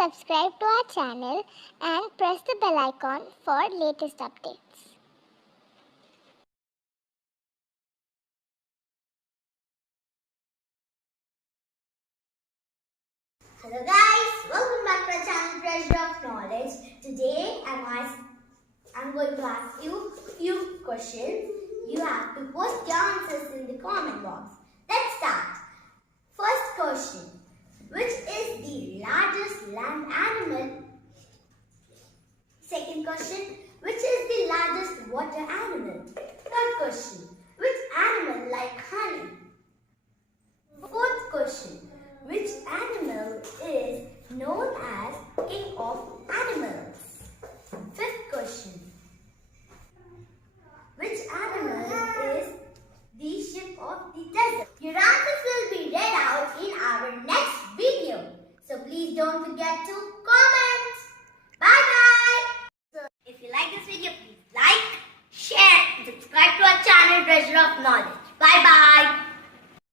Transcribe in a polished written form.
subscribe to our channel and press the bell icon for latest updates. Hello guys, welcome back to our channel Treasure of Knowledge. Today I'm going to ask you a few questions. You have to post your answers in the comment box. Let's start. First question. Which is the largest land animal? Second question. Which is the largest water animal? Third question. Which animal like honey? Fourth question. Which animal is known as king of animals? Fifth question. Which animal is the sheep of the desert? Your answers will be read out in our next video. So please don't forget to comment. Bye-bye. So if you like this video, please like, share, and subscribe to our channel Treasure of Knowledge. Bye-bye.